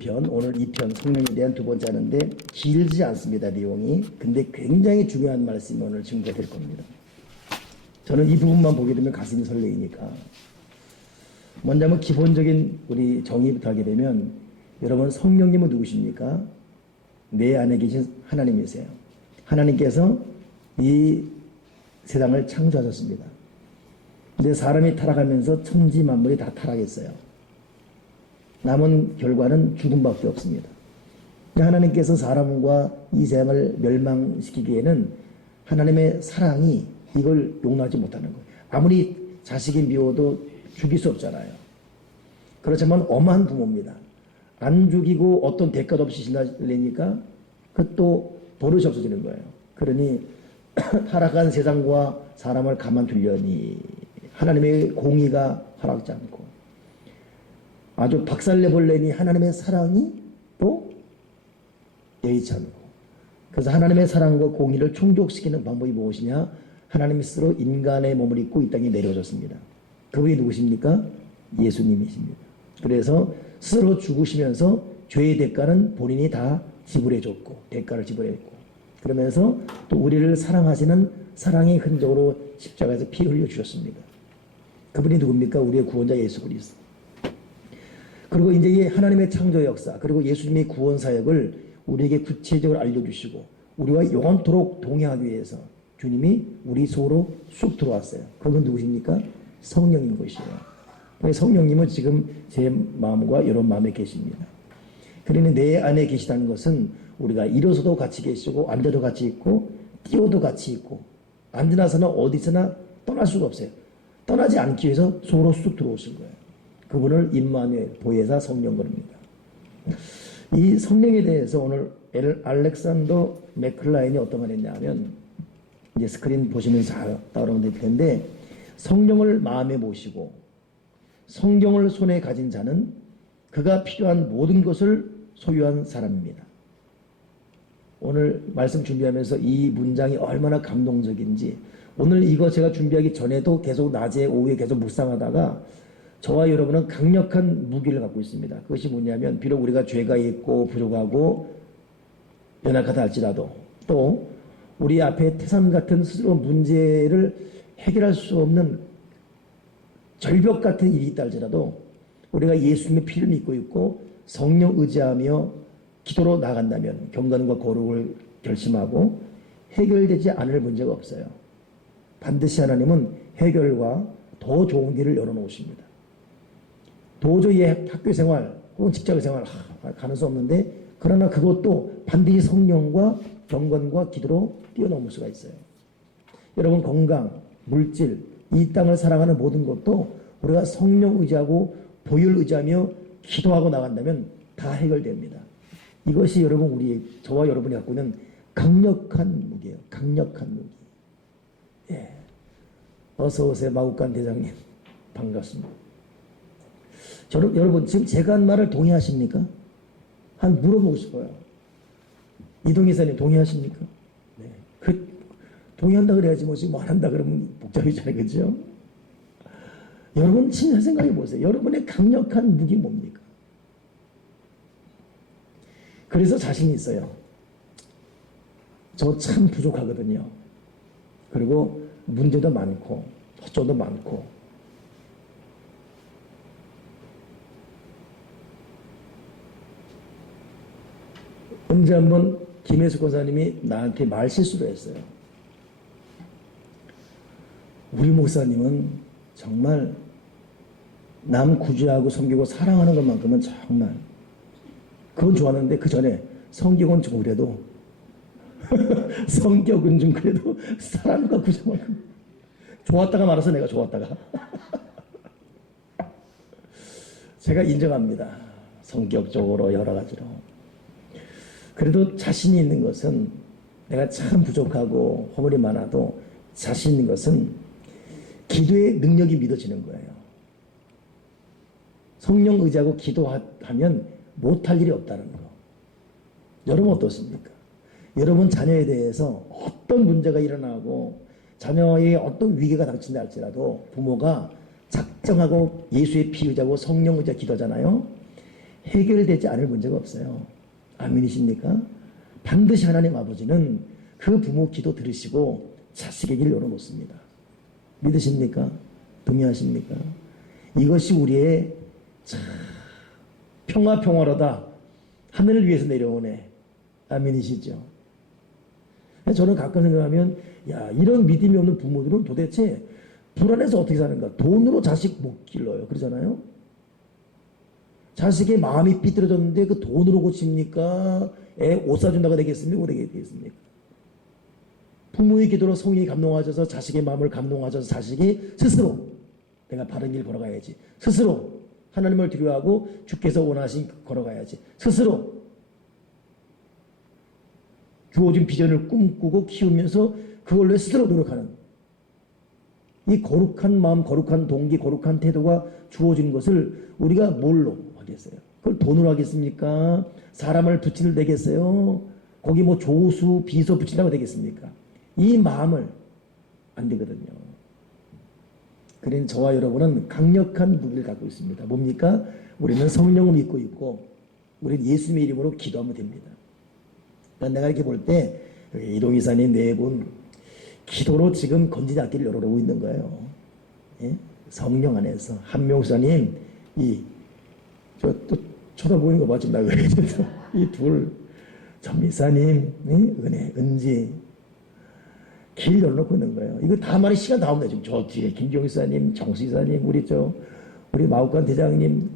편, 오늘 2편 성령에 대한 두 번째 하는데 길지 않습니다, 내용이. 근데 굉장히 중요한 말씀이 오늘 증거가 될 겁니다. 저는 이 부분만 보게 되면 가슴이 설레이니까. 먼저 한번 기본적인 우리 정의부터 하게 되면, 여러분 성령님은 누구십니까? 내 안에 계신 하나님이세요. 하나님께서 이 세상을 창조하셨습니다. 근데 사람이 타락하면서 천지 만물이 다 타락했어요. 남은 결과는 죽음밖에 없습니다. 하나님께서 사람과 이 세상을 멸망시키기에는 하나님의 사랑이 이걸 용납하지 못하는 거예요. 아무리 자식이 미워도 죽일 수 없잖아요. 그렇지만 엄한 부모입니다. 안 죽이고 어떤 대가도 없이 지나려니까 그것도 버릇이 없어지는 거예요. 그러니 타락한 세상과 사람을 가만두려니 하나님의 공의가 허락지 않고 아주 박살내버리니 하나님의 사랑이 또 여의치 않고, 그래서 하나님의 사랑과 공의를 충족시키는 방법이 무엇이냐? 하나님이 스스로 인간의 몸을 입고 이 땅에 내려오셨습니다. 그분이 누구십니까? 예수님이십니다. 그래서 스스로 죽으시면서 죄의 대가는 본인이 다 지불해줬고, 대가를 지불했고, 그러면서 또 우리를 사랑하시는 사랑의 흔적으로 십자가에서 피 흘려주셨습니다. 그분이 누굽니까? 우리의 구원자 예수 그리스도. 그리고 이제 이 하나님의 창조 역사, 그리고 예수님의 구원 사역을 우리에게 구체적으로 알려주시고 우리와 영원토록 동행하기 위해서 주님이 우리 속으로 쑥 들어왔어요. 그건 누구십니까? 성령인 것이에요. 성령님은 지금 제 마음과 여러분 마음에 계십니다. 그러니 내 안에 계시다는 것은 우리가 일어서도 같이 계시고 앉아도 같이 있고 뛰어도 같이 있고 앉으나서는 어디서나 떠날 수가 없어요. 떠나지 않기 위해서 속으로 쑥 들어오신 거예요. 그분을 임마누엘, 보혜사 성령 그럽니다. 이 성령에 대해서 오늘 알렉산더 맥클라인이 어떤 말 했냐면, 이제 스크린 보시면서 잘 따라오면 될 텐데, 성령을 마음에 모시고 성경을 손에 가진 자는 그가 필요한 모든 것을 소유한 사람입니다. 오늘 말씀 준비하면서 이 문장이 얼마나 감동적인지, 오늘 이거 제가 준비하기 전에도 계속 낮에 오후에 계속 묵상하다가 저와 여러분은 강력한 무기를 갖고 있습니다. 그것이 뭐냐면, 비록 우리가 죄가 있고 부족하고 연약하다 할지라도, 또 우리 앞에 태산 같은 스스로 문제를 해결할 수 없는 절벽 같은 일이 있다 할지라도 우리가 예수님의 피를 믿고 있고 성령 의지하며 기도로 나간다면, 경건과 거룩을 결심하고 해결되지 않을 문제가 없어요. 반드시 하나님은 해결과 더 좋은 길을 열어놓으십니다. 도저히 학교 생활 혹은 직장 생활 가는 수 없는데, 그러나 그것도 반드시 성령과 경건과 기도로 뛰어넘을 수가 있어요. 여러분, 건강, 물질, 이 땅을 사랑하는 모든 것도 우리가 성령 의지하고 보혈 의지하며 기도하고 나간다면 다 해결됩니다. 이것이 여러분, 저와 여러분이 갖고 있는 강력한 무기예요. 강력한 무기. 예. 어서 오세요, 마국간 대장님. 반갑습니다. 여러분, 지금 제가 한 말을 동의하십니까? 한 물어보고 싶어요. 이동희사님 동의하십니까? 네. 동의한다 그래야지 뭐 지금 안 한다 그러면 복잡해지잖아요. 그죠? 여러분 진짜 생각해 보세요. 여러분의 강력한 무기 뭡니까? 그래서 자신이 있어요. 저 참 부족하거든요. 그리고 문제도 많고 허점도 많고, 언제 한번 김혜숙 권사님이 나한테 말 실수를 했어요. 우리 목사님은 정말 남 구제하고 섬기고 사랑하는 것만큼은 정말 그건 좋았는데, 그 전에 성격은 좀 그래도 성격은 좀 그래도 사랑과 구제만큼 좋았다가 말아서 내가 좋았다가 제가 인정합니다. 성격적으로 여러 가지로. 그래도 자신이 있는 것은, 내가 참 부족하고 허물이 많아도 자신 있는 것은 기도의 능력이 믿어지는 거예요. 성령 의지하고 기도하면 못할 일이 없다는 거. 여러분 어떻습니까? 여러분 자녀에 대해서 어떤 문제가 일어나고 자녀의 어떤 위기가 닥친다 할지라도 부모가 작정하고 예수의 피 의지하고 성령 의지하고 기도하잖아요. 해결되지 않을 문제가 없어요. 아멘이십니까? 반드시 하나님 아버지는 그 부모 기도 들으시고 자식의 길을 열어놓습니다. 믿으십니까? 동의하십니까? 이것이 우리의 평화로다. 하늘을 위해서 내려오네. 아멘이시죠? 저는 가끔 생각하면 이런 믿음이 없는 부모들은 도대체 불안해서 어떻게 사는가? 돈으로 자식 못 길러요. 그러잖아요. 자식의 마음이 삐뚤어졌는데 그 돈으로 고칩니까? 애 옷 사준다고 되겠습니까? 못 되겠습니까? 부모의 기도로 성령이 감동하셔서 자식의 마음을 감동하셔서 자식이 스스로 내가 바른 길 걸어가야지. 스스로 하나님을 두려워하고 주께서 원하신 걸어가야지. 스스로 주어진 비전을 꿈꾸고 키우면서 그걸로 스스로 노력하는 이 거룩한 마음, 거룩한 동기, 거룩한 태도가 주어진 것을 우리가 뭘로 하겠어요? 그걸 돈으로 하겠습니까? 사람을 빚을 내겠어요? 거기 뭐 조수, 비서 붙인다고 되겠습니까? 이 마음을 안 되거든요. 그러니 저와 여러분은 강력한 무기를 갖고 있습니다. 뭡니까? 우리는 성령을 믿고 있고 우리는 예수님의 이름으로 기도하면 됩니다. 그러니까 내가 이렇게 볼 때 이동이사님 네 분 기도로 지금 건지지 않기를 열어오고 있는 거예요. 예? 성령 안에서 한명사님 저 또 쳐다보는 거 맞지? 나 왜 이 둘 전미사님 은혜 은지 길 열어놓고 있는 거예요. 이거 다 말이 시간 다 없네. 지금 저 뒤에 김종희사님, 정수이사님, 우리 마국관 대장님,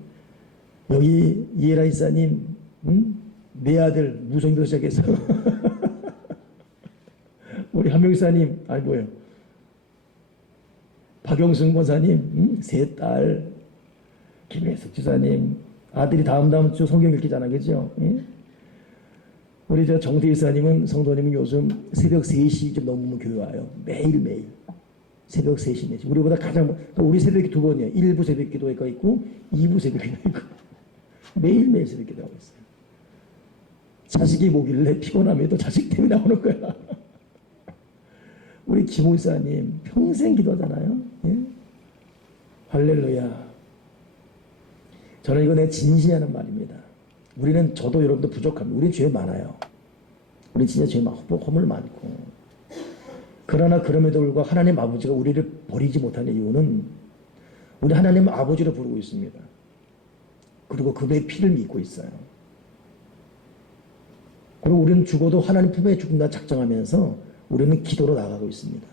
여기 이해라 이사님, 내 아들 무성도 시작해서 우리 한명사님, 아니 뭐예요? 박영승 권사님, 세 딸, 김혜숙 지사님, 아들이 다음 주 성경 읽기잖아, 그죠? 우리 저 정태일사님은 성도님은 요즘 새벽 3시 좀 넘으면 교회 와요. 매일매일. 새벽 3시, 4시. 우리보다 가장, 우리 새벽이 두 번이에요. 1부 새벽 기도회가 있고, 2부 새벽 기도회가 있고. 매일매일 새벽 기도하고 있어요. 자식이 뭐길래 피곤함에도 자식 때문에 나오는 거야. 우리 김호사님 평생 기도하잖아요. 예? 할렐루야. 저는 이거 내 진심이 하는 말입니다. 우리는 저도 여러분도 부족합니다. 우리는 죄 많아요. 우리 진짜 죄 많고 허물 많고. 그러나 그럼에도 불구하고 하나님 아버지가 우리를 버리지 못하는 이유는 우리 하나님 아버지로 부르고 있습니다. 그리고 그분의 피를 믿고 있어요. 그리고 우리는 죽어도 하나님 품에 죽는다 작정하면서 우리는 기도로 나가고 있습니다.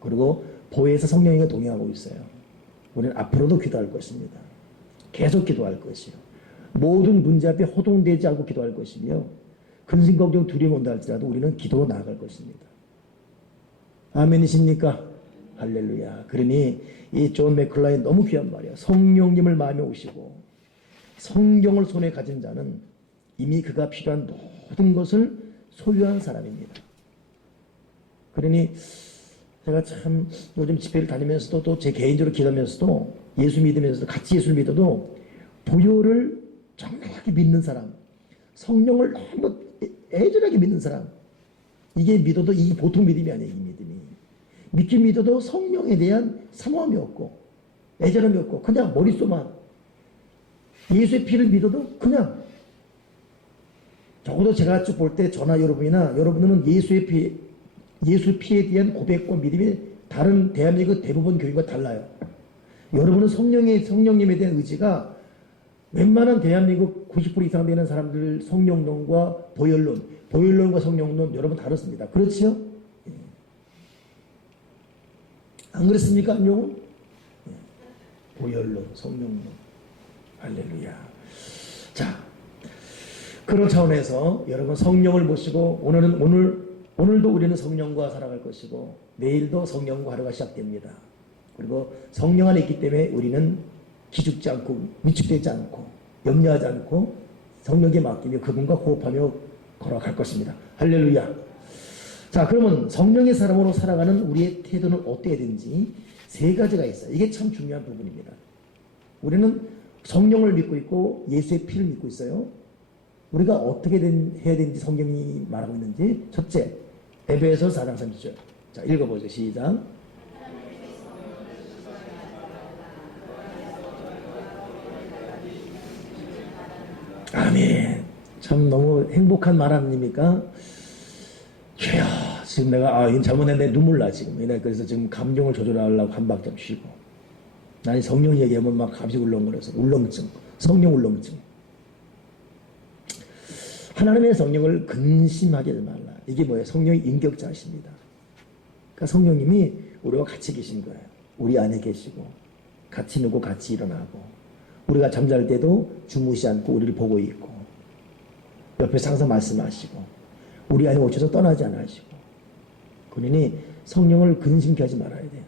그리고 보혜에서 성령님과 동행하고 있어요. 우리는 앞으로도 기도할 것입니다. 계속 기도할 것이요. 모든 문제 앞에 호동되지 않고 기도할 것이며 근심 걱정 두려움 온다 할지라도 우리는 기도로 나아갈 것입니다. 아멘이십니까? 할렐루야. 그러니 이 존 맥클라인 너무 귀한 말이야. 성령님을 마음에 오시고 성경을 손에 가진 자는 이미 그가 필요한 모든 것을 소유한 사람입니다. 그러니 제가 참 요즘 집회를 다니면서도 또 제 개인적으로 기도하면서도 예수 믿으면서도 같이 예수를 믿어도 부요를 정확하게 믿는 사람, 성령을 너무 애절하게 믿는 사람, 이게 믿어도 이게 보통 믿음이 아니에요. 이 믿음이 믿긴 믿어도 성령에 대한 사모함이 없고 애절함이 없고 그냥 머릿속만 예수의 피를 믿어도 그냥 적어도 제가 쭉 볼 때 저나 여러분들은 예수의 피에 대한 고백과 믿음이 다른 대한민국 대부분 교회가 달라요. 여러분은 성령님에 대한 의지가 웬만한 대한민국 90% 이상 되는 사람들 성령론과 보혈론과 성령론 여러분 다르습니다. 그렇죠? 안 그렇습니까? 안녕은? 보혈론, 성령론. 할렐루야. 자, 그런 차원에서 여러분 성령을 모시고 오늘도 우리는 성령과 살아갈 것이고 내일도 성령과 하루가 시작됩니다. 그리고 성령 안에 있기 때문에 우리는 기죽지 않고 위축되지 않고 염려하지 않고 성령에 맡기며 그분과 호흡하며 걸어갈 것입니다. 할렐루야. 자, 그러면 성령의 사람으로 살아가는 우리의 태도는 어때야 되는지 세 가지가 있어요. 이게 참 중요한 부분입니다. 우리는 성령을 믿고 있고 예수의 피를 믿고 있어요. 우리가 어떻게 해야 되는지 성경이 말하고 있는지 첫째, 에베소 4장 30절. 자, 읽어보죠. 시작. 참 너무 행복한 말 아닙니까? 주여, 지금 내가 이건 잘못했는데 눈물 나 지금. 내가 그래서 지금 감정을 조절하려고 한 박자 쉬고. 나는 성령 얘기하면 막 갑자기 울렁거려서 울렁증, 성령 울렁증. 하나님의 성령을 근심하게 하지 말라. 이게 뭐예요? 성령의 인격자이십니다. 그러니까 성령님이 우리와 같이 계신 거예요. 우리 안에 계시고 같이 누고 같이 일어나고 우리가 잠잘 때도 주무시 않고 우리를 보고 있고 옆에서 항상 말씀하시고 우리 안에 오셔서 떠나지 않으시고 그러니 성령을 근심케 하지 말아야 돼요.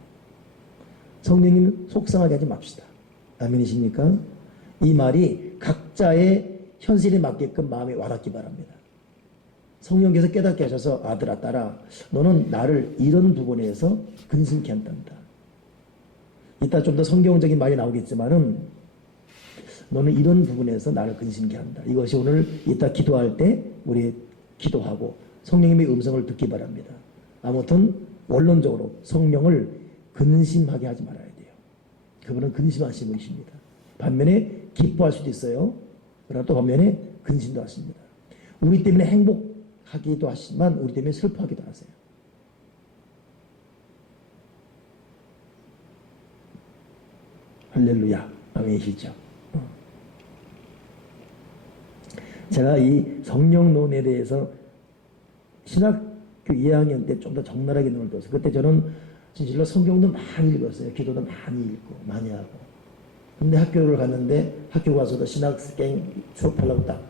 성령님 속상하게 하지 맙시다. 아멘이십니까? 이 말이 각자의 현실에 맞게끔 마음에 와닿기 바랍니다. 성령께서 깨닫게 하셔서 아들아 딸아 너는 나를 이런 부분에서 근심케 한단다. 이따 좀 더 성경적인 말이 나오겠지만은 너는 이런 부분에서 나를 근심케 한다. 이것이 오늘 이따 기도할 때 우리 기도하고 성령님의 음성을 듣기 바랍니다. 아무튼 원론적으로 성령을 근심하게 하지 말아야 돼요. 그분은 근심하시는 분이십니다. 반면에 기뻐할 수도 있어요. 그러나 또 반면에 근심도 하십니다. 우리 때문에 행복하기도 하시지만 우리 때문에 슬퍼하기도 하세요. 할렐루야. 아멘이시죠? 제가 이 성령론에 대해서 신학교 2학년 때 좀 더 적나라하게 눈을 떴어요. 그때 저는 진실로 성경도 많이 읽었어요. 기도도 많이 읽고 많이 하고. 근데 학교를 갔는데 학교 가서도 신학생 수업하려고 딱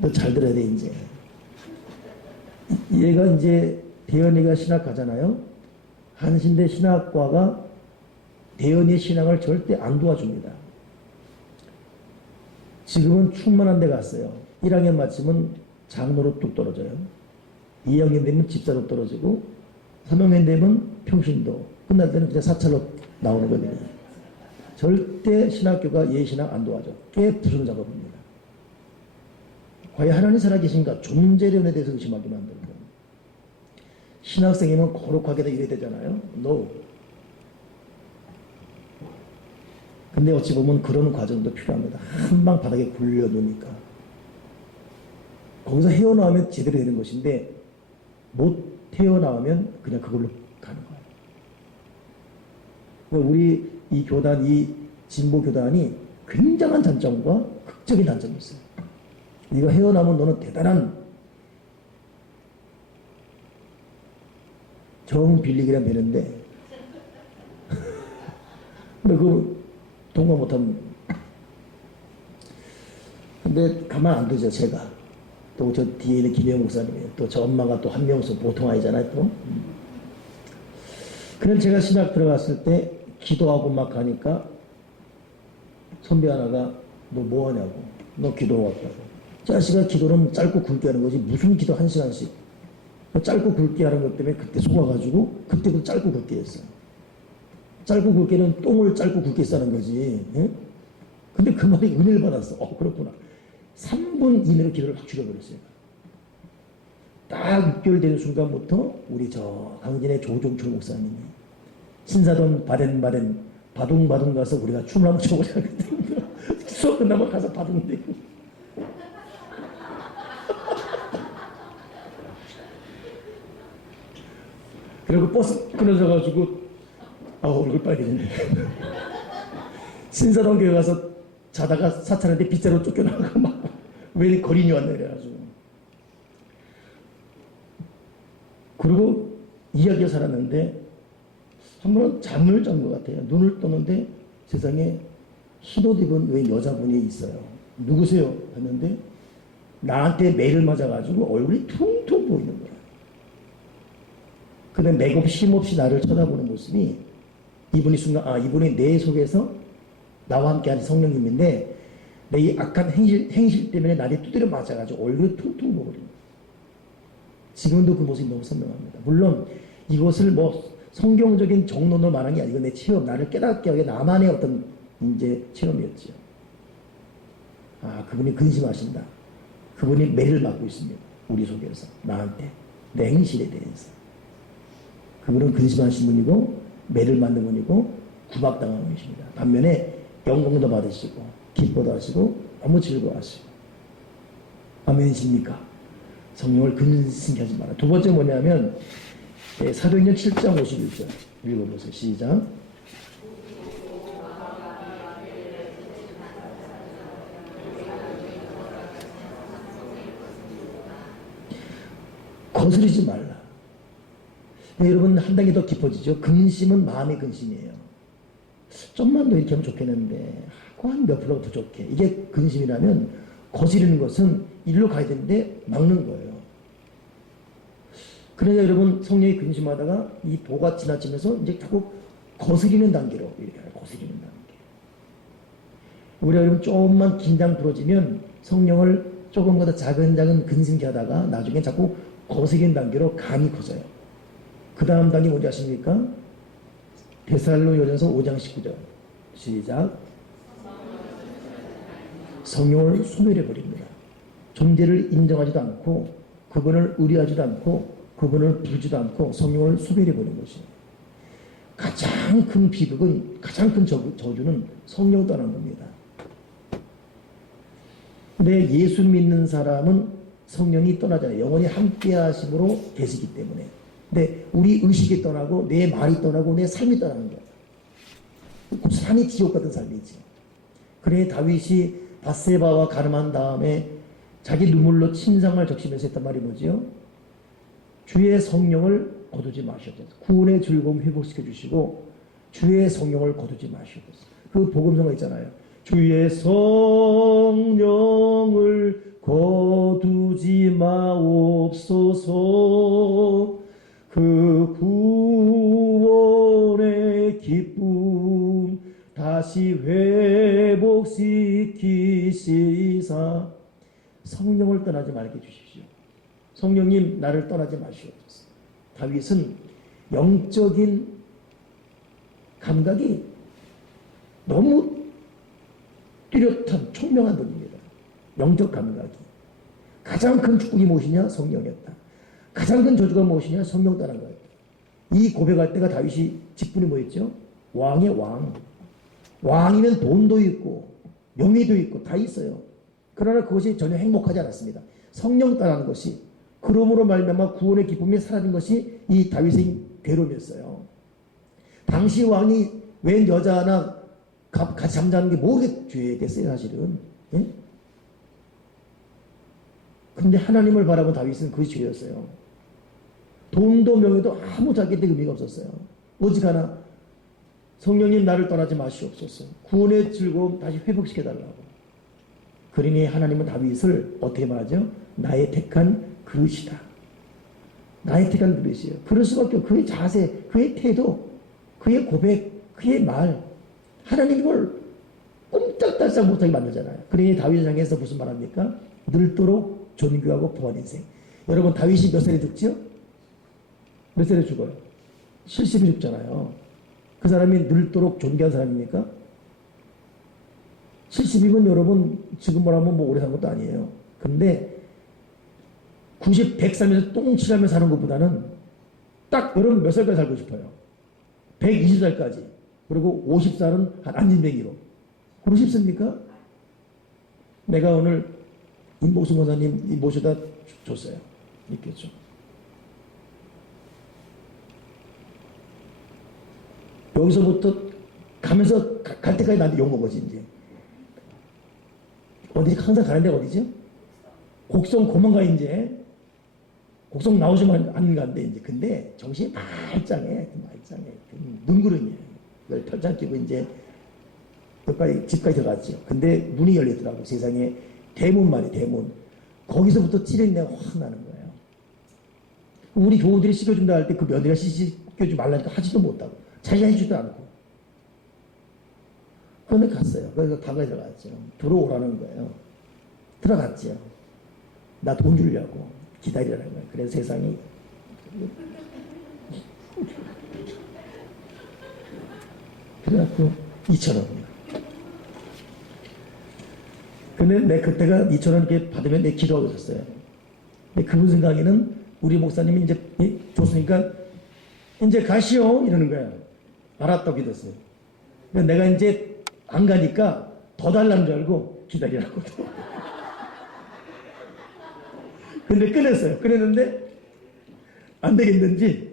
너 잘 들어야 돼 이제. 얘가 이제 대현이가 신학 가잖아요. 한신대 신학과가 대현이의 신학을 절대 안 도와줍니다. 지금은 충만한 데 갔어요. 1학년 마치면 장로로 뚝 떨어져요. 2학년 되면 집사로 떨어지고 3학년 되면 평신도 끝날 때는 그냥 사찰로 나오는 거거든요. 절대 신학교가 예신학 안 도와줘. 꽤 부수는 작업입니다. 과연 하나님 살아계신가? 존재론에 대해서 의심하게 만드는 거예요. 신학생이면 거룩하게 이래야 되잖아요. No. 근데 어찌 보면 그런 과정도 필요합니다. 한방 바닥에 굴려놓으니까. 거기서 헤어나오면 제대로 되는 것인데 못 헤어나오면 그냥 그걸로 가는 거예요. 우리 이 교단, 이 진보 교단이 굉장한 장점과 극적인 단점이 있어요. 이거 헤어나오면 너는 대단한 정빌리기란 되는데 근데 그 동거 못하면 근데 가만 안 두죠. 제가 또 저 뒤에 있는 김영 목사님이 또 저 엄마가 또 한명수 보통 아니잖아요. 또 그래서 제가 신학 들어갔을 때 기도하고 막 하니까 선배 하나가 너 뭐 하냐고. 너 기도 왔다고. 자식아 기도는 짧고 굵게 하는 거지 무슨 기도 1시간씩 짧고 굵게 하는 것 때문에 그때 속아가지고 그때부터 짧고 굵게 했어요. 짧고 굵게는 똥을 짧고 굵게 싸는 거지. 예? 근데 그 말이 은혜를 받았어. 그렇구나. 3분 이내로 기도를 확 줄여버렸어요. 딱 6개월 되는 순간부터 우리 저 강진의 조종철 목사님이 신사동 바덴바덴 바둥바둥 가서 우리가 춤을 한번 춰보자. 수업 끝나면 가서 바둥대고. 그리고 버스 끊어져가지고 얼굴 빨개지네. 신사동 교회 가서 자다가 사찰한테 빗자루 쫓겨나가고 막 왜 거린이 왔나 이래가지고. 그리고 이야기가 살았는데 한 번은 잠을 잔 것 같아요. 눈을 떠는데 세상에 흰옷 입은 왜 여자분이 있어요. 누구세요? 했는데 나한테 매를 맞아가지고 얼굴이 퉁퉁 보이는 거야. 근데 맥없이 쉼없이 나를 쳐다보는 모습이 이분이 순간 이분이 내 속에서 나와 함께하는 성령님인데 내 이 악한 행실 때문에 나를 두드려 맞아가지고 얼굴이 퉁퉁 부어버립니다. 지금도 그 모습이 너무 선명합니다. 물론 이것을 뭐 성경적인 정론으로 말한 게 아니고 내 체험, 나를 깨닫게 하게 나만의 어떤 이제 체험이었죠. 그분이 근심하신다. 그분이 매를 맞고 있습니다. 우리 속에서 나한테 내 행실에 대해서. 그분은 근심하신 분이고 매를 맞는 분이고 구박당하는 분이십니다. 반면에 영광도 받으시고 기뻐도 하시고 너무 즐거워하시고 아멘이십니까? 성령을 근심케 하지 마라. 두 번째 뭐냐면 사도행전 7장 51절 읽어보세요. 시작. 거스르지 말라. 여러분 한 단계 더 깊어지죠. 근심은 마음의 근심이에요. 좀만 더 이렇게 하면 좋겠는데 한 몇 프로 부족해. 이게 근심이라면 거스르는 것은 일로 가야 되는데 막는 거예요. 그러니까 여러분 성령이 근심하다가 이 도가 지나치면서 이제 자꾸 거스리는 단계로 이렇게 거스리는 단계. 우리 여러분 조금만 긴장 풀어지면 성령을 조금 더 작은 근심케 하다가 나중에 자꾸 거스리는 단계로 감이 커져요. 그 다음 단계 뭔지 아십니까? 데살로니가전서 5장 19절 시작. 성령을 소멸해버립니다. 존재를 인정하지도 않고 그분을 의뢰하지도 않고 그분을 부르지도 않고 성령을 소멸해버린 것이에요. 가장 큰 비극은 가장 큰 저주는 성령 떠난 겁니다. 근데 예수 믿는 사람은 성령이 떠나잖아요. 영원히 함께 하심으로 계시기 때문에. 근데 우리 의식이 떠나고 내 말이 떠나고 내 삶이 떠나는 거예요. 산이 지옥 같은 삶이지. 그래 다윗이 바세바와 가늠한 다음에 자기 눈물로 침상을 적시면서 했단 말이 뭐지요? 주의 성령을 거두지 마시옵소서. 구원의 즐거움 회복시켜 주시고 주의 성령을 거두지 마시옵소서. 그 복음성가 있잖아요. 주의 성령을 거두지 마옵소서. 그 구원의 기쁨 다시 회복시키시사 성령을 떠나지 말게 해주십시오. 성령님 나를 떠나지 마시옵소서. 다윗은 영적인 감각이 너무 뚜렷한 총명한 분입니다. 영적 감각이. 가장 큰 축복이 무엇이냐? 성령이었다. 가장 큰 저주가 무엇이냐? 성령 떠난 거였다. 이 고백할 때가 다윗이 직분이 뭐였죠? 왕의 왕. 왕이면 돈도 있고 명예도 있고 다 있어요. 그러나 그것이 전혀 행복하지 않았습니다. 성령 떠나는 것이 그러므로 말미암아 구원의 기쁨이 사라진 것이 이 다윗의 괴로움이었어요. 당시 왕이 웬 여자 하나 같이 잠자는 게 뭐게 죄겠어요 사실은. 예? 근데 하나님을 바라본 다윗은 그것이 죄였어요. 돈도 명예도 아무 자기한테 의미가 없었어요. 오직하나 성령님 나를 떠나지 마시옵소서. 구원의 즐거움 다시 회복시켜달라고. 그러니 하나님은 다윗을 어떻게 말하죠? 나의 택한 그릇이다. 나의 택한 그릇이에요. 그럴 수밖에 없고 그의 자세, 그의 태도, 그의 고백, 그의 말. 하나님이 그걸 꼼짝달싹 못하게 만들잖아요. 그러니 다윗을 향해서 무슨 말합니까? 늙도록 존귀하고 부한 인생. 여러분 다윗이 몇 살에 죽죠? 몇 살에 죽어요? 70이 죽잖아요. 그 사람이 늙도록 존귀한 사람입니까? 70이면 여러분 지금 뭐라면 뭐 오래 산 것도 아니에요. 근데 90, 100 살면서 똥칠하며 사는 것보다는 딱 여러분 몇 살까지 살고 싶어요? 120살까지. 그리고 50살은 한 안진뱅이로. 그러십니까? 내가 오늘 임복순 권사님 모셔다 줬어요. 있겠죠. 여기서부터 가면서 갈 때까지 나한테 욕먹어지 이제. 어디 항상 가는 데가 어디죠? 곡성 고만가 이제. 곡성 나오시면 안 간대 이제. 근데 정신이 말짱해. 눈구름이에요. 그걸 털장 끼고 이제 여기까지 집까지 들어갔죠. 근데 문이 열리더라고. 세상에 대문 말이에요. 대문. 거기서부터 찌르기가 확 나는 거예요. 우리 교우들이 씻겨준다 할 때 그 며느리가 씻겨주지 말라니까 하지도 못하고 자기가 해주지도 않고. 그런데 갔어요. 그래서 방에 들어갔죠. 들어오라는 거예요. 들어갔죠. 나 돈 주려고 기다리라는 거예요. 그래서 세상이 그래갖고 2,000원. 근데 내 그때가 2,000원 이렇게 받으면 내 기도하고 있었어요. 근데 그분 생각에는 우리 목사님이 이제 줬으니까 이제 가시오 이러는 거야. 알았다고 기도했어요. 근데 내가 이제 안 가니까 더 달라는 줄 알고 기다리라고. 근데 끊었어요. 끊었는데 안 되겠는지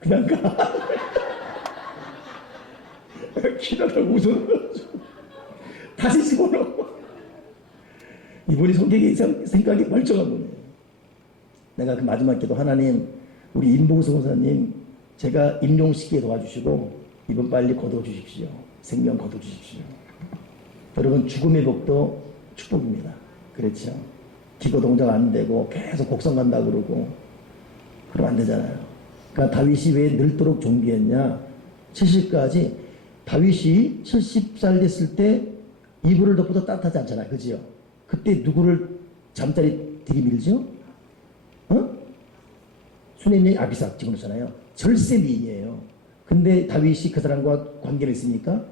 그냥 가. 기다려 웃어. 다시 집어넣어. 이분이 성격이 생각이 멀쩡한 분이에요. 내가 그 마지막 기도, 하나님 우리 임봉수 목사님 제가 임종시키게 도와주시고 이분 빨리 거둬주십시오. 생명 거둬주십시오. 여러분 죽음의 복도 축복입니다. 그렇죠? 기도 동작 안 되고 계속 곡성 간다 그러고 그러면 안 되잖아요. 그러니까 다윗이 왜 늙도록 존귀했냐? 70까지 다윗이 70살 됐을 때 이불을 덮어도 따뜻하지 않잖아요. 그지요? 그때 누구를 잠자리 들이밀죠? 수네임이 아비삭 집어넣잖아요. 절세 미인이에요. 근데 다윗이 그 사람과 관계를 있습니까?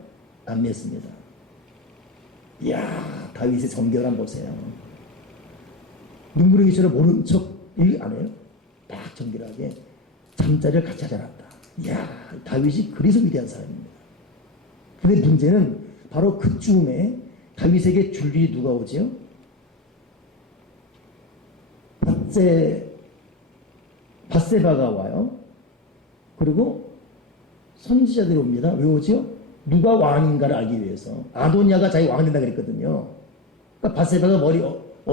안 맺습니다. 이야, 다윗의 정결 한번 보세요. 눈구렁이처럼 모른 척 일 안 해요. 딱 정결하게 잠자리를 같이 하지 않았다. 이야, 다윗이 그래서 위대한 사람입니다. 근데 문제는 바로 그쯤에 다윗에게 줄 일이 누가 오지요? 밧세바가 와요. 그리고 선지자들이 옵니다. 왜 오지요? 누가 왕인가를 알기 위해서. 아도니아가 자기 왕 된다 그랬거든요. 그러니까 밧세바가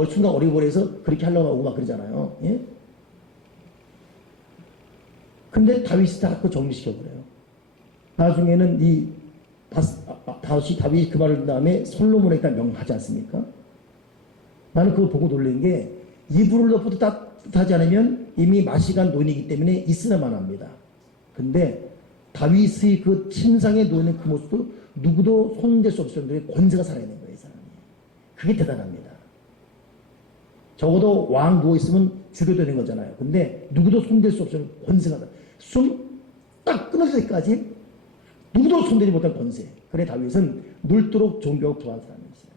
순간 어리버리해서 그렇게 하려고 하고 막 그러잖아요. 예? 근데 다윗이 다 그 정리시켜버려요. 나중에는 다윗이 그 말을 한 다음에 솔로몬에게 명하지 않습니까? 나는 그거 보고 놀란 게 이불을 덮어도 따뜻하지 않으면 이미 마시간 노인이기 때문에 있으나만 합니다. 근데 다윗의 그 침상에 누워있는 그 모습도 누구도 손댈 수 없을 정도의 권세가 살아있는 거예요. 이 사람이. 그게 대단합니다. 적어도 왕 누워있으면 죽여되는 거잖아요. 근데 누구도 손댈 수 없을 권세가 숨 딱 끊어질 때까지 누구도 손대지 못할 권세. 그래 다윗은 늙도록 존경하고 부한 사람이었어요.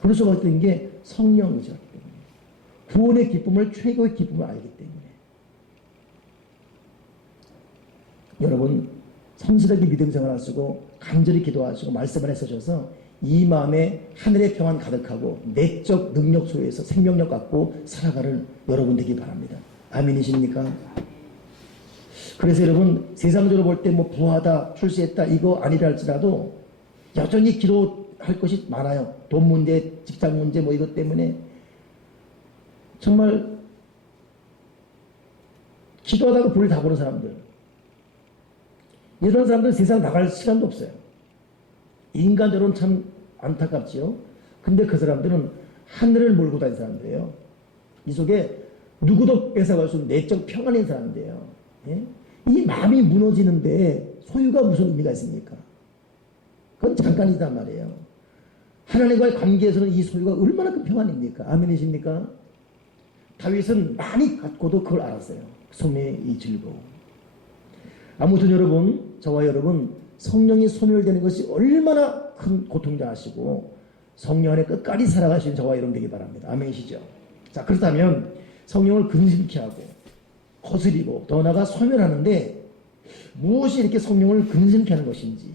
그럴 수밖에 없는 게 성령 의지였기 때문에. 구원의 기쁨을 최고의 기쁨을 알기 때문에. 여러분 성실하게 믿음 생활 하시고 간절히 기도하시고 말씀을 해서셔서 이 마음에 하늘의 평안 가득하고 내적 능력 소유해서 생명력 갖고 살아가는 여러분 되기 바랍니다. 아멘이십니까? 그래서 여러분 세상적으로 볼 때 뭐 부하다 출세했다 이거 아니라 할지라도 여전히 기도할 것이 많아요. 돈 문제, 직장 문제 뭐 이것 때문에 정말 기도하다가 불을 다 보는 사람들, 이런 사람들은 세상 나갈 시간도 없어요. 인간적으로는 참 안타깝지요. 근데 그 사람들은 하늘을 몰고 다니는 사람들이에요. 이 속에 누구도 뺏어갈 수 없는 내적 평안인 사람들이에요. 예? 이 마음이 무너지는데 소유가 무슨 의미가 있습니까? 그건 잠깐이단 말이에요. 하나님과의 관계에서는 이 소유가 얼마나 큰 평안입니까? 아멘이십니까? 다윗은 많이 갖고도 그걸 알았어요. 소명의 이 즐거움. 아무튼 여러분, 저와 여러분 성령이 소멸되는 것이 얼마나 큰 고통자 하시고 성령 안에 끝까지 살아가시는 저와 여러분 되기 바랍니다. 아멘이시죠? 자, 그렇다면 성령을 근심케 하고 거스리고 더 나아가 소멸하는데 무엇이 이렇게 성령을 근심케 하는 것인지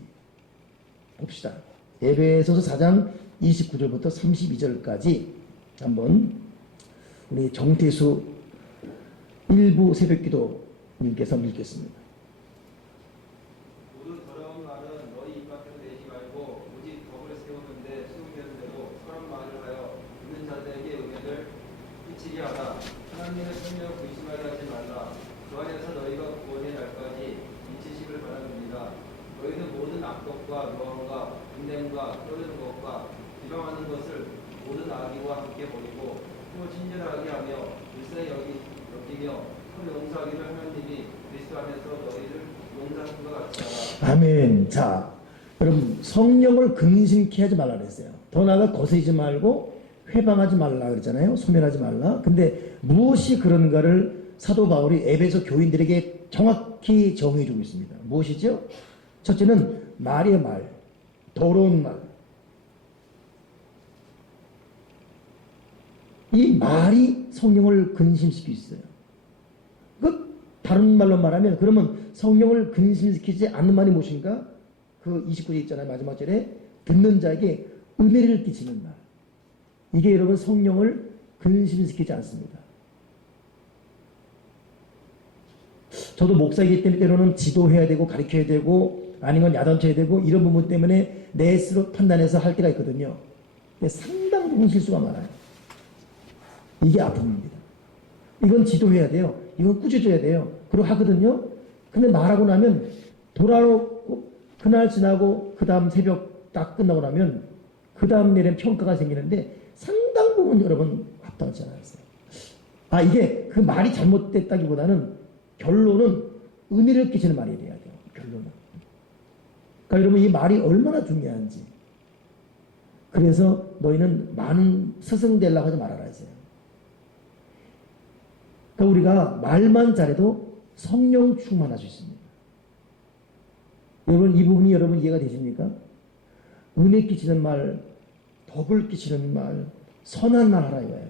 봅시다. 에베소서 4장 29절부터 32절까지 한번 우리 정태수 일부 새벽기도님께서 읽겠습니다. 모든 더러운 말은 너희 입 밖에서 내지 말고 오직 법을 세우는데 세우는 대로 선한 말을 하여 듣는 자들에게 은혜를 끼치게 하라. 하나님의 성령을 의심하게 하지 말라. 그 안에서 너희가 구원의 날까지 미치시길 바랍니다. 너희는 모든 악독과 노함과 분냄과 떠드는 것과 비방하는 것을 모든 악의와 함께 버리고 또 친절하게 하며 일사에 여기며 서로 용서하기를 하나님이 그리스도 안에서 너희를 용서하신 것 같이 하라. 아멘. 자, 여러분 성령을 근심케 하지 말라 그랬어요. 더 나아가 거스리지 말고 회방하지 말라 그랬잖아요. 소멸하지 말라. 근데 무엇이 그런가를 사도 바울이 에베소 교인들에게 정확히 정의해 주고 있습니다. 무엇이죠? 첫째는 말이에요. 말. 더러운 말. 이 말이 성령을 근심시키고 있어요. 그 다른 말로 말하면 그러면 성령을 근심시키지 않는 말이 무엇인가? 그 29절 있잖아요. 마지막 절에 듣는 자에게 은혜를 끼치는 말. 이게 여러분 성령을 근심시키지 않습니다. 저도 목사이기 때문에 때로는 지도해야 되고 가르쳐야 되고 아니면 야단쳐야 되고 이런 부분 때문에 내 스스로 판단해서 할 때가 있거든요. 근데 상당 부분 실수가 많아요. 이게 아픔입니다. 이건 지도해야 돼요. 이건 꾸짖어야 돼요. 그리고 하거든요. 근데 말하고 나면 돌아오고 그날 지나고 그 다음 새벽 딱 끝나고 나면 그 다음 내일은 평가가 생기는데 상당 부분 여러분 합당하지 않았어요. 아, 이게 그 말이 잘못됐다기보다는 결론은 은혜를 끼치는 말이 돼야 돼요. 결론은. 그러니까 여러분 이 말이 얼마나 중요한지. 그래서 너희는 많은 스승되려고 하지 말아라 했어요. 그러니까 우리가 말만 잘해도 성령 충만할 수 있습니다. 여러분 이 부분이 여러분 이해가 되십니까? 은혜 끼치는 말, 덕을 끼치는 말, 선한 말 하라 이거예요.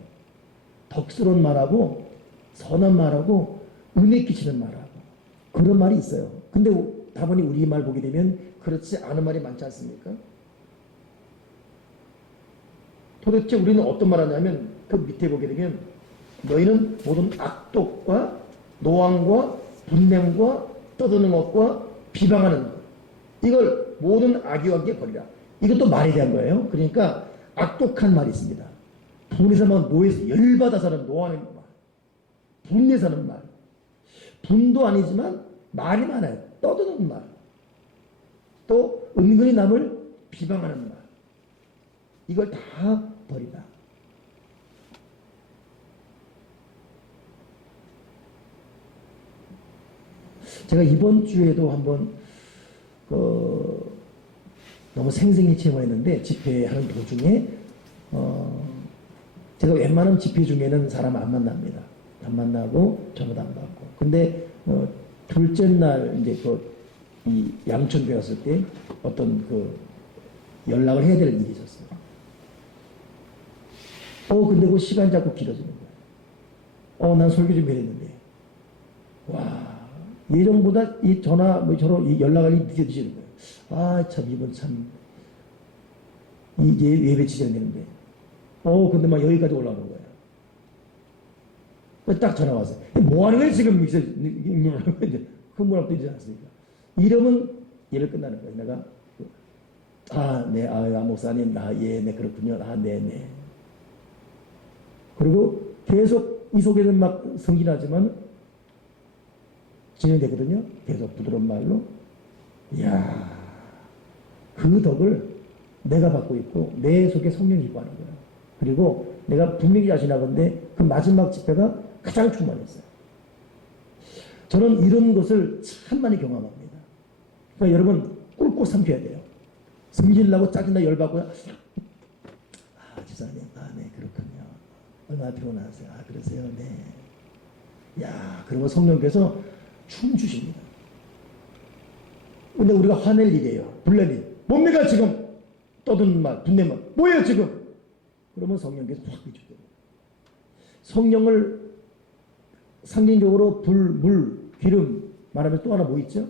덕스러운 말하고 선한 말하고 은혜 끼치는 말하고 그런 말이 있어요. 근데 다분히 우리 말 보게 되면 그렇지 않은 말이 많지 않습니까? 도대체 우리는 어떤 말 하냐면 그 밑에 보게 되면 너희는 모든 악독과 노함과 분냄과 떠드는 것과 비방하는 것 이걸 모든 악의와 버리라. 이것도 말에 대한 거예요. 그러니까 악독한 말이 있습니다. 분에서 막 노에서 열받아서는 노하는 말, 분내서는 말, 분도 아니지만 말이 많아요. 떠드는 말, 또 은근히 남을 비방하는 말, 이걸 다 버리라. 제가 이번 주에도 한번 너무 생생히 체험했는데 집회하는 도중에 제가 웬만한 집회 중에는 사람 안 만납니다. 안 만나고 전화도 안 받고. 근데 둘째 날 이제 이 양천교회 갔을 때 어떤 연락을 해야 될 일이 있었어요. 근데 그 시간이 자꾸 길어지는 거예요. 난 설교 좀 해야 되는데. 와, 예정보다 이 전화, 저로 이 연락이 늦어지는 거예요. 아, 참, 이번 참, 예배 지정이 되는데. 근데 막 여기까지 올라오는 거예요. 딱 전화 와서. 뭐 하는 거야, 지금? 흥분 앞도 있지 않습니까? 이러면 일을 끝나는 거예요. 내가, 네, 목사님, 네, 그렇군요. 네. 그리고 계속 이 속에는 막 성질하지만 진행되거든요. 계속 부드러운 말로. 이야, 그 덕을 내가 받고 있고 내 속에 성령이 기뻐하는 거야. 그리고 내가 분명히 자신하건데 그 마지막 집회가 가장 충만했어요. 저는 이런 것을 참 많이 경험합니다. 그러니까 여러분 꿀꺽 삼켜야 돼요. 성질나고 짜증나 열받고 지사님, 네, 그렇군요. 얼마나 피곤하세요? 그러세요? 네. 야, 그러면 성령께서 춤 주십니다. 근데 우리가 화낼 일이에요. 불낼 일. 뭡니까 지금? 떠드는 말, 분내말. 뭐예요 지금? 그러면 성령께서 확 비추죠. 성령을 상징적으로 불, 물, 기름 말하면 또 하나 뭐 있죠?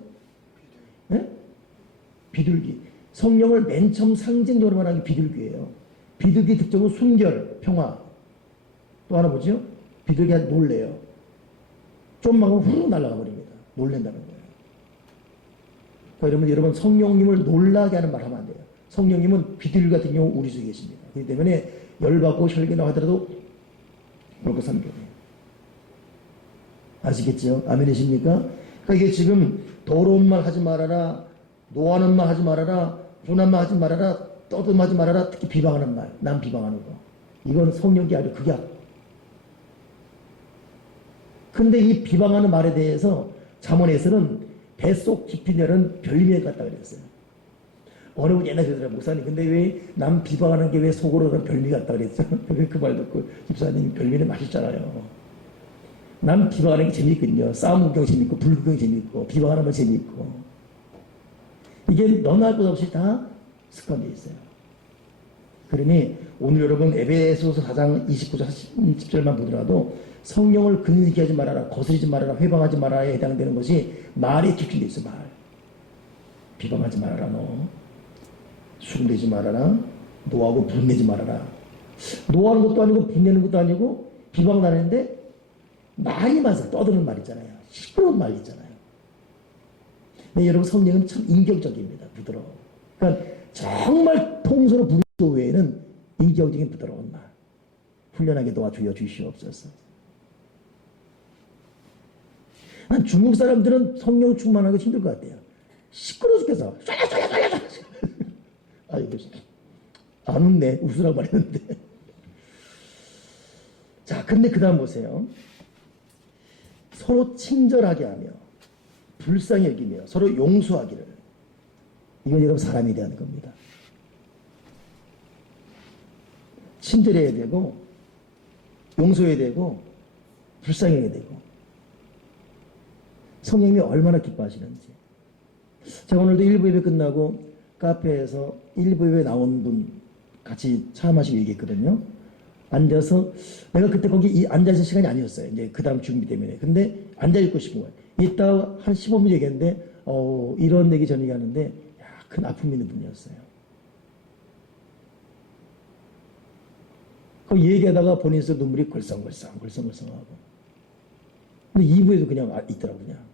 네? 비둘기. 성령을 맨 처음 상징적으로 말하는 게 비둘기예요. 비둘기 특징은 순결, 평화. 또 하나 뭐죠? 비둘기가 놀래요. 좀만 하면 후루룩 날아가 버립니다. 놀랜다는 거예요. 그러니까 여러분 성령님을 놀라게 하는 말 하면 안 돼요. 성령님은 비둘기 같은 경우 우리 속에 계십니다. 그렇기 때문에 열받고 혈기나 하더라도 그렇게 삼겨요. 아시겠죠? 아멘이십니까? 그러니까 이게 지금 더러운 말 하지 말아라, 노하는 말 하지 말아라, 분한 말 하지 말아라, 떠듬하지 말아라, 특히 비방하는 말, 남 비방하는 거. 이건 성령이 아주 극약. 근데 이 비방하는 말에 대해서 잠언에서는 뱃속 깊이 내려는 별미를 갖다 그랬어요. 어느 분 옛날에 그러더라고요. 목사님, 근데 왜 남 비방하는 게 왜 속으로는 별미 같다 그랬죠? 그 말 듣고, 집사님, 별미는 맛있잖아요. 남 비방하는 게 재밌거든요. 싸움 구경 재밌고, 불 구경 재밌고, 비방하는 거 재밌고. 이게 너나 할 것 없이 다 습관되어 있어요. 그러니 오늘 여러분 에베소서 4장 29절 30절만 보더라도 성령을 근심하지 말아라, 거스리지 말아라, 회방하지 말아라에 해당되는 것이 말에 집중되어 있어. 말. 비방하지 말아라 너. 충내지 말아라. 노하고 분내지 말아라. 노하는 것도 아니고 분내는 것도 아니고 비방다는데 말이 많아서 떠드는 말 있잖아요. 시끄러운 말 있잖아요. 근데 여러분 성령은 참 인격적입니다. 부드러워. 그러니까 정말 통서로 부르시도 외에는 인격적인 부드러운 말. 훈련하게 도와주여 주시옵소서. 난 중국 사람들은 성령 충만하기 힘들 것 같아요. 시끄러워 죽겠어. 아이고, 안 웃네. 웃으라고 말했는데. 자, 근데 그 다음 보세요. 서로 친절하게 하며, 불쌍히 여기며, 서로 용서하기를. 이건 여러분 사람에 대한 겁니다. 친절해야 되고, 용서해야 되고, 불쌍해야 되고. 성령님이 얼마나 기뻐하시는지. 제가 오늘도 1부 예배 끝나고 카페에서 1부 예배 나온 분 같이 차 마시고 얘기했거든요. 앉아서, 내가 그때 거기 앉아있을 시간이 아니었어요. 이제 그 다음 준비 때문에. 근데 앉아있고 싶은 거예요. 이따 한 15분 얘기했는데, 이런 얘기 전 얘기하는데, 야, 큰 아픔 있는 분이었어요. 그 얘기하다가 본인서 눈물이 걸썽걸썽하고. 근데 2부에도 그냥 있더라고, 그냥.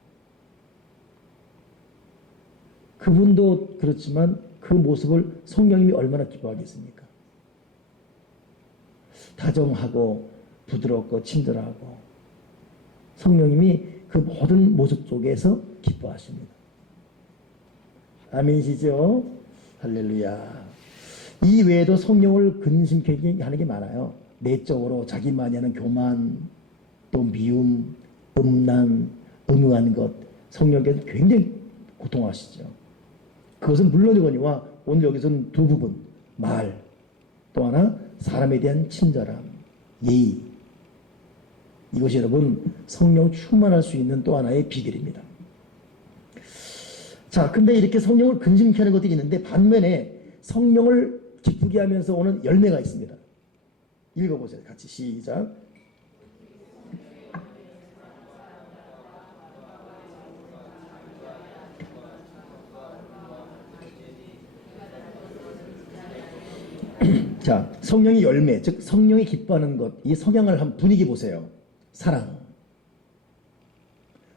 그분도 그렇지만 그 모습을 성령님이 얼마나 기뻐하겠습니까? 다정하고 부드럽고 친절하고 성령님이 그 모든 모습 속에서 기뻐하십니다. 아멘이시죠? 할렐루야. 이 외에도 성령을 근심케 하는 게 많아요. 내적으로 자기만이 하는 교만, 또 미움, 음란, 음흉한 것, 성령께서 굉장히 고통하시죠. 그것은 물론이거니와 오늘 여기서는 두 부분, 말, 또 하나 사람에 대한 친절함, 예의. 이것이 여러분 성령 충만할 수 있는 또 하나의 비결입니다. 자, 근데 이렇게 성령을 근심케 하는 것들이 있는데 반면에 성령을 기쁘게 하면서 오는 열매가 있습니다. 읽어보세요. 같이 시작. 자, 성령의 열매, 즉 성령이 기뻐하는 것, 이 성향을 한 분위기 보세요. 사랑.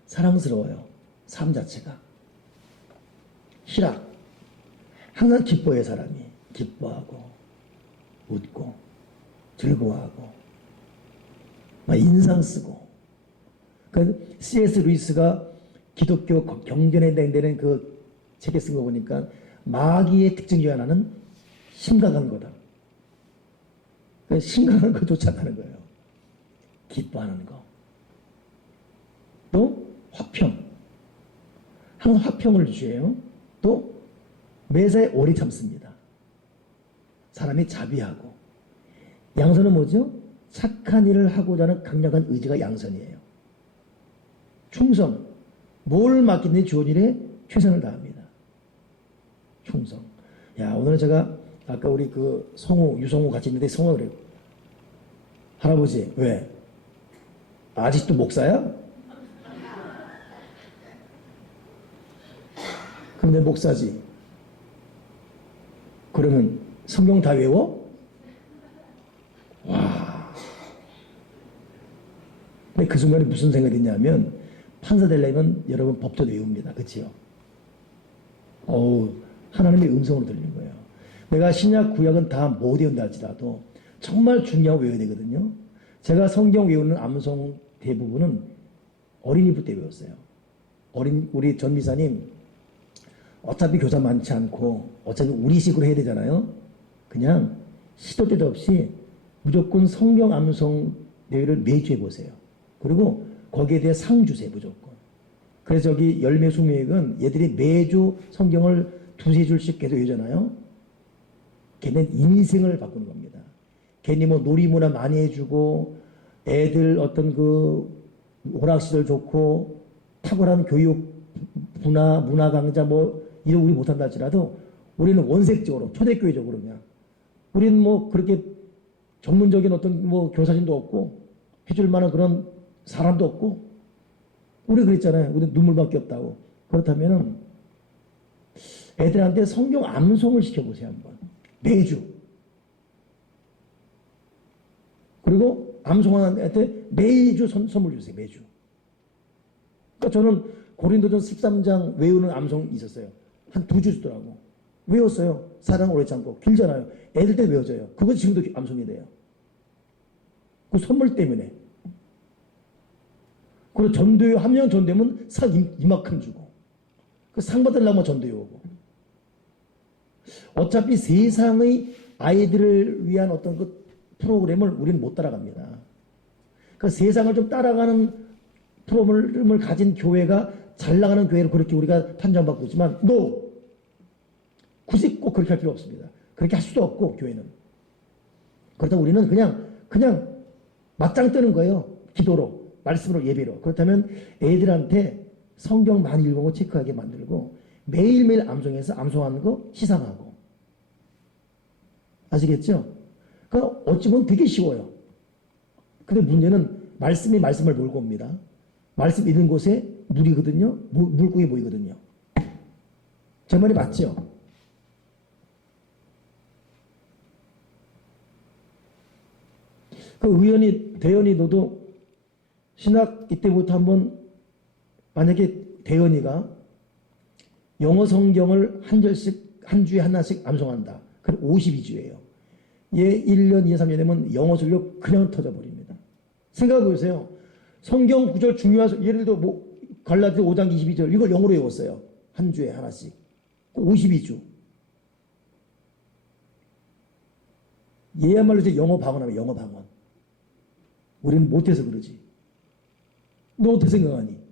사랑스러워요. 삶 자체가. 희락. 항상 기뻐해요, 사람이. 기뻐하고, 웃고, 즐거워하고, 막 인상 쓰고. 그 C.S. 루이스가 기독교 경전에 대한 그 책에 쓴 거 보니까 마귀의 특징 중 하나는 심각한 거다. 심각한 거 좋지 않다는 거예요. 기뻐하는 거. 또 화평. 항상 화평을 주셔요. 또 매사에 오래 참습니다. 사람이 자비하고. 양선은 뭐죠? 착한 일을 하고자 하는 강력한 의지가 양선이에요. 충성. 뭘 맡기든지 주어진 일에 최선을 다합니다. 충성. 야, 오늘은 제가 아까 우리 그 성우, 유성우 같이 있는데 성우가 그래요. 할아버지, 왜? 아직도 목사야? 근데 목사지. 그러면 성경 다 외워? 와. 근데 그 순간에 무슨 생각이 드냐면 판사 되려면 여러분 법도 외웁니다. 그치요? 하나님의 음성으로 들리는 거예요. 내가 신약 구약은 다 못 외운다 할지라도 정말 중요하고 외워야 되거든요. 제가 성경 외우는 암송 대부분은 어린이부 때 외웠어요. 우리 전 미사님 어차피 교사 많지 않고 어차피 우리식으로 해야 되잖아요. 그냥 시도 때도 없이 무조건 성경 암송 대회를 매주 해보세요. 그리고 거기에 대해 상 주세요. 무조건. 그래서 저기 열매 수명액은 얘들이 매주 성경을 두세 줄씩 계속 외우잖아요. 걔는 인생을 바꾸는 겁니다. 괜히 뭐 놀이문화 많이 해주고 애들 어떤 그 오락시설 좋고 탁월한 교육 문화 강좌 뭐 이런 우리 못한다 할지라도 우리는 원색적으로 초대교회적으로 그냥 우리는 뭐 그렇게 전문적인 어떤 뭐 교사진도 없고 해줄 만한 그런 사람도 없고 우리 그랬잖아요. 우리 눈물밖에 없다고. 그렇다면은 애들한테 성경 암송을 시켜보세요 한번. 매주. 그리고 암송한한테 매주 선물 주세요. 매주. 그러니까 저는 고린도전 13장 외우는 암송 있었어요. 한 2주 주더라고. 외웠어요. 사랑 오래 참고. 길잖아요. 애들 때 외워져요. 그거 지금도 암송이 돼요. 그 선물 때문에. 그리고 전도요, 한 명 전도면 상 이만큼 주고. 그 상 받으려면 전도요 오고. 어차피 세상의 아이들을 위한 어떤 그 프로그램을 우리는 못 따라갑니다. 그 세상을 좀 따라가는 프로그램을 가진 교회가 잘 나가는 교회를 그렇게 우리가 판정받고 있지만, 굳이 꼭 그렇게 할 필요 없습니다. 그렇게 할 수도 없고, 교회는. 그렇다고 우리는 그냥 맞짱 뜨는 거예요. 기도로, 말씀으로, 예배로. 그렇다면 애들한테 성경 많이 읽고 체크하게 만들고, 매일매일 암송해서 암송하는 거 시상하고. 아시겠죠? 그러니까 어찌 보면 되게 쉬워요. 근데 문제는 말씀이 말씀을 몰고 옵니다. 말씀 있는 곳에 물이거든요. 물고기 모이거든요. 제 말이 맞죠? 그 의원이, 대연이 너도 신학 이때부터 한번 만약에 대연이가 영어 성경을 한 절씩, 한 주에 하나씩 암송한다. 그럼 52주예요. 얘 1년, 2년, 3년 되면 영어 실력 그냥 터져버립니다. 생각해 보세요. 성경 구절 중요한, 예를 들어 갈라디아 5장 22절 이걸 영어로 외웠어요. 한 주에 하나씩. 52주. 얘야말로 이제 영어 방언하면 영어 방언. 우리는 못해서 그러지. 너 어떻게 생각하니?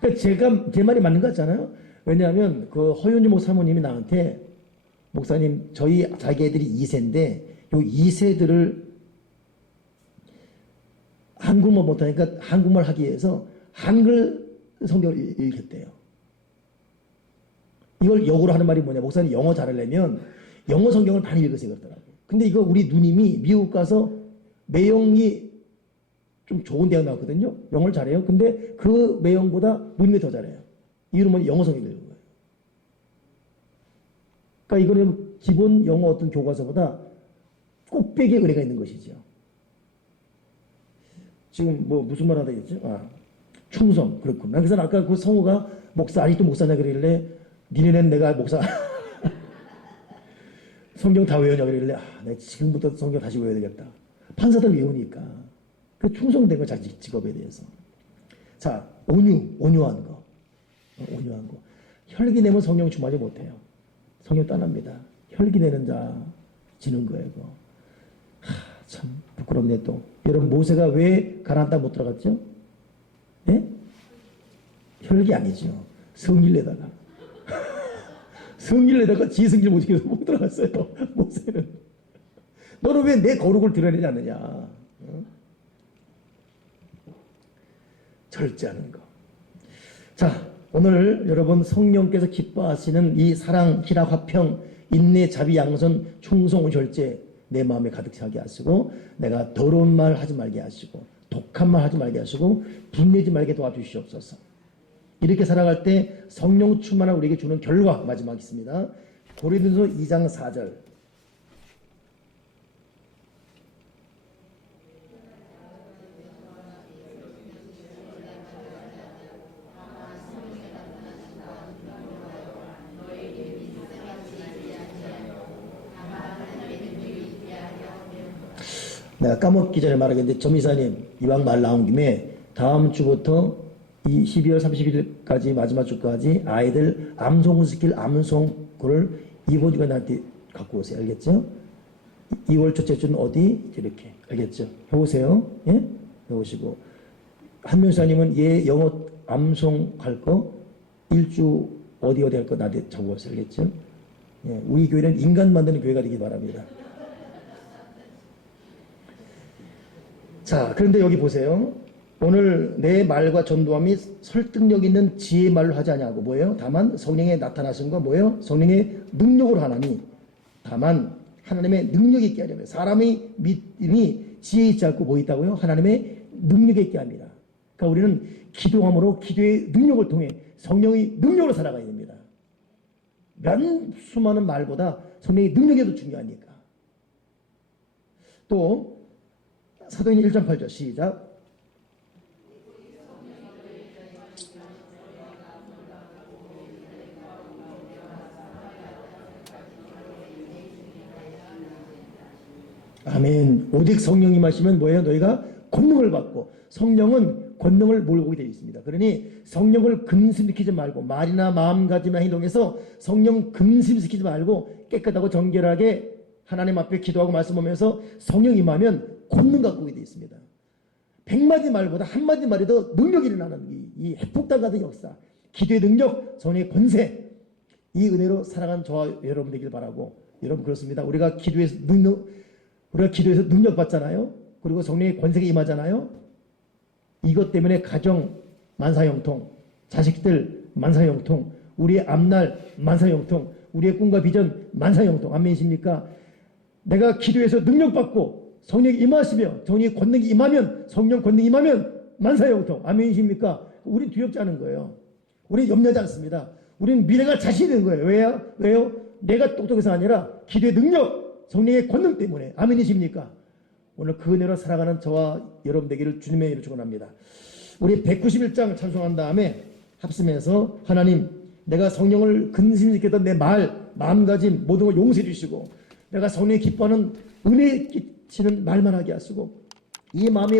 그러니까 제 말이 맞는 것 같잖아요. 왜냐하면 그 허윤주 목사님이 나한테, 목사님 저희 자기 애들이 2세인데 요 2세들을 한국말 못하니까 한국말 하기 위해서 한글 성경을 읽겠대요. 이걸 역으로 하는 말이 뭐냐, 목사님 영어 잘하려면 영어 성경을 많이 읽으세요 그러더라고요. 근데 이거 우리 누님이 미국 가서 매형이 좀 좋은 대학 나왔거든요. 영어를 잘해요. 근데 그 매형보다 누님이 더 잘해요. 이유는 뭐냐, 영어 성경을 읽는 거예요. 그러니까 이거는 기본 영어 어떤 교과서보다 꼭대기에 은혜가 있는 것이죠. 지금 뭐 무슨 말 하다 했죠? 충성. 그렇구나. 그래서 아까 그 성우가 목사, 아직도 목사냐 그러길래, 니네는 내가 목사 성경 다 외우냐 그러길래, 내가 지금부터 성경 다시 외워야 되겠다. 판사들 외우니까. 그 충성된 거, 자기 직업에 대해서. 자, 온유한 거. 온유한 거. 혈기 내면 성령 충만하지 못해요. 성령 떠납니다. 혈기 내는 자 지는 거예요. 그거. 참 부끄럽네 또. 여러분 모세가 왜 가나안 땅 못 들어갔죠? 예? 혈기 아니죠. 성질 내다가. 성질 내다가 지 성질 못 지켜서 못 들어갔어요. 모세는. 너는 왜 내 거룩을 드러내지 않느냐. 절제하는 거. 자, 오늘 여러분 성령께서 기뻐하시는 이 사랑, 희락, 화평, 인내, 자비, 양선, 충성, 절제 내 마음에 가득 차게 하시고, 내가 더러운 말 하지 말게 하시고, 독한 말 하지 말게 하시고, 분내지 말게 도와주시옵소서. 이렇게 살아갈 때 성령 충만한 우리에게 주는 결과, 마지막 있습니다. 고린도서 2장 4절. 내가 까먹기 전에 말하겠는데, 점이사님, 이왕 말 나온 김에 다음 주부터 이 12월 30일까지 마지막 주까지 아이들 암송시킬 암송글을 이번 주가 나한테 갖고 오세요. 알겠죠? 2월 첫째 주는 어디? 이렇게. 알겠죠? 해보세요. 예? 해보시고. 한명사님은 얘 영어 암송 할 거, 1주 어디 할 거 나한테 적어보세요. 알겠죠? 예, 우리 교회는 인간 만드는 교회가 되기 바랍니다. 자, 그런데 여기 보세요. 오늘 내 말과 전도함이 설득력 있는 지혜의 말로 하지 아니하고 뭐예요? 다만 성령의 나타나신 거 뭐예요? 성령의 능력으로 하나니, 다만 하나님의 능력 있게 하려면, 사람의 믿음이 지혜 있지 않고 뭐 있다고요? 하나님의 능력 있게 합니다. 그러니까 우리는 기도함으로 기도의 능력을 통해 성령의 능력으로 살아가야 됩니다. 몇 수많은 말보다 성령의 능력이 더 중요하니까. 또 사도행전 1장 8절 시작. 아멘. 오직 성령이 마시면 뭐예요? 너희가 권능을 받고, 성령은 권능을 몰고 되어 있습니다. 그러니 성령을 금심시키지 말고, 말이나 마음가짐이나 행동에서 성령 금심시키지 말고 깨끗하고 정결하게 하나님 앞에 기도하고 말씀하면서 성령 임하면 권능 갖고 오게 되어 있습니다. 100마디 말보다 한마디 말이 더 능력이 일어나는 이 핵폭탄 같은 역사, 기도의 능력, 성령의 권세, 이 은혜로 살아간 저와 여러분 되길 바라고. 여러분 그렇습니다. 우리가 기도에서 능력 받잖아요. 그리고 성령의 권세가 임하잖아요. 이것 때문에 가정 만사형통, 자식들 만사형통, 우리의 앞날 만사형통, 우리의 꿈과 비전 만사형통. 아멘이십니까? 내가 기도해서 능력 받고 성령이 임하시며, 성령의 권능이 임하면, 성령 권능이 임하면 만사형통. 아멘이십니까? 우리 두렵지 않은 거예요. 우리 염려하지 않습니다. 우리는 미래가 자신이 되는 거예요. 왜요? 내가 똑똑해서 아니라 기도의 능력, 성령의 권능 때문에. 아멘이십니까? 오늘 그 은혜로 살아가는 저와 여러분 되기를 주님의 이름으로 축원합니다. 우리 191장 찬송한 다음에 합심해서 하나님, 내가 성령을 근심시켰던 내 말, 마음가짐 모든 걸 용서해 주시고, 내가 성령이 기뻐하는 은혜 끼치는 말만 하게 하시고, 이 마음에